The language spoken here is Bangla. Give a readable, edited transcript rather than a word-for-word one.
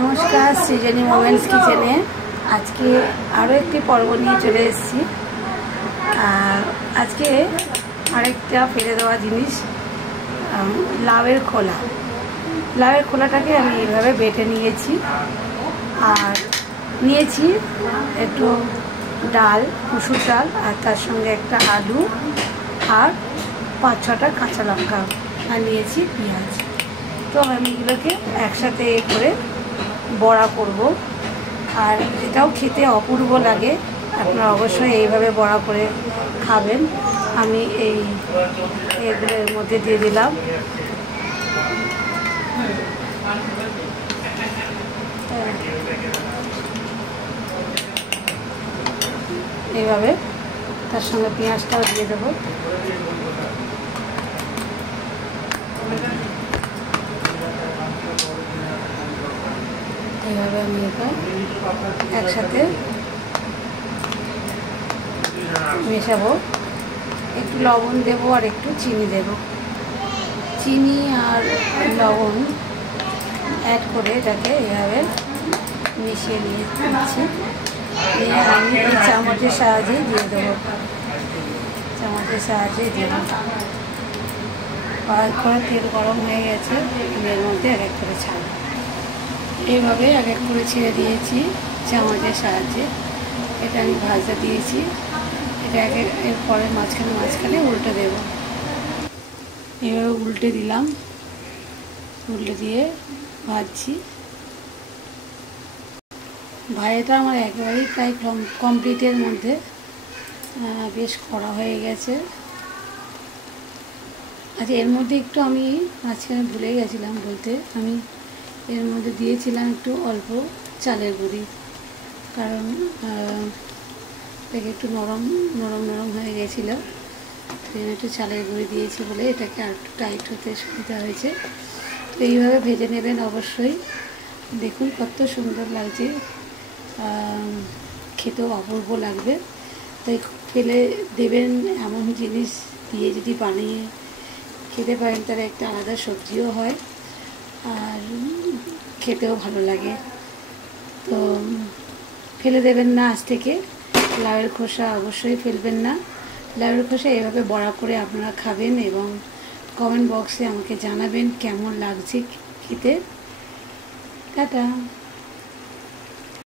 নমস্কার, সৃজনী মোমেন্টস কিচেনে আজকে আরও একটি পর্ব নিয়ে চলে এসেছি। আজকে আরেকটা ফেলে দেওয়া জিনিস, লাউয়ের খোলা। লাউয়ের খোলাটাকে আমি এইভাবে বেটে নিয়েছি, আর নিয়েছি একটু ডাল, মুসুর ডাল, আর তার সঙ্গে একটা আলু আর 5-6টা কাঁচা লঙ্কা, আর নিয়েছি পেঁয়াজ। তো আমি এগুলোকে একসাথে করে বড়া করব, আর এটাও খেতে অপূর্ব লাগে। আপনারা অবশ্যই এইভাবে বড়া করে খাবেন। আমি এগুলোর মধ্যে দিয়ে দিলাম এইভাবে, তার সঙ্গে পেঁয়াজটাও দিয়ে দেবো। এইভাবে আমি এটা একসাথে মেশাবো। একটু লবণ দেবো আর একটু চিনি দেবো। চিনি আর লবণ অ্যাড করে এটাকে এইভাবে মিশিয়ে নিয়েছি। নিয়ে আমি এই চামচের সাহায্যেই দিয়ে দেবো, চামচের সাহায্যেই দিয়ে দেবো। করে তেল গরম হয়ে গেছে, এর মধ্যে এক এক করে ছাড়বো। এইভাবে এক এক করে ছেড়ে দিয়েছি চামচের সাহায্যে। এটা আমি ভাজতে দিয়েছি, এটা এরপরে মাঝখানে উল্টে দেব। এভাবে উল্টে দিলাম, উল্টে দিয়ে ভাজছি। ভাজাটা আমার একেবারেই প্রায় কমপ্লিটের মধ্যে, বেশ কড়া হয়ে গেছে। আচ্ছা, এর মধ্যে একটু আমি মাঝখানে ভুলে গেছিলাম বলতে, আমি এর মধ্যে দিয়েছিলাম একটু অল্প চালের গুঁড়ি, কারণ এটাকে একটু নরম হয়ে গেছিলো, একটু চালের গুঁড়ি দিয়েছি বলে এটাকে আর একটু টাইট হতে সুবিধা হয়েছে। তো এইভাবে ভেজে নেবেন অবশ্যই। দেখুন কত সুন্দর লাগছে, খেতেও অপূর্ব লাগবে। তাই ফেলে দেবেন এমন জিনিস দিয়ে যদি বানিয়ে খেতে পারেন, তার একটা আলাদা সবজিও হয় আর খেতেও ভালো লাগে। তো ফেলে দেবেন না আজ থেকে। লাউয়ের খোসা অবশ্যই ফেলবেন না। লাউয়ের খোসা এভাবে বড়া করে আপনারা খাবেন এবং কমেন্ট বক্সে আমাকে জানাবেন কেমন লাগছে খেতে। টাটা।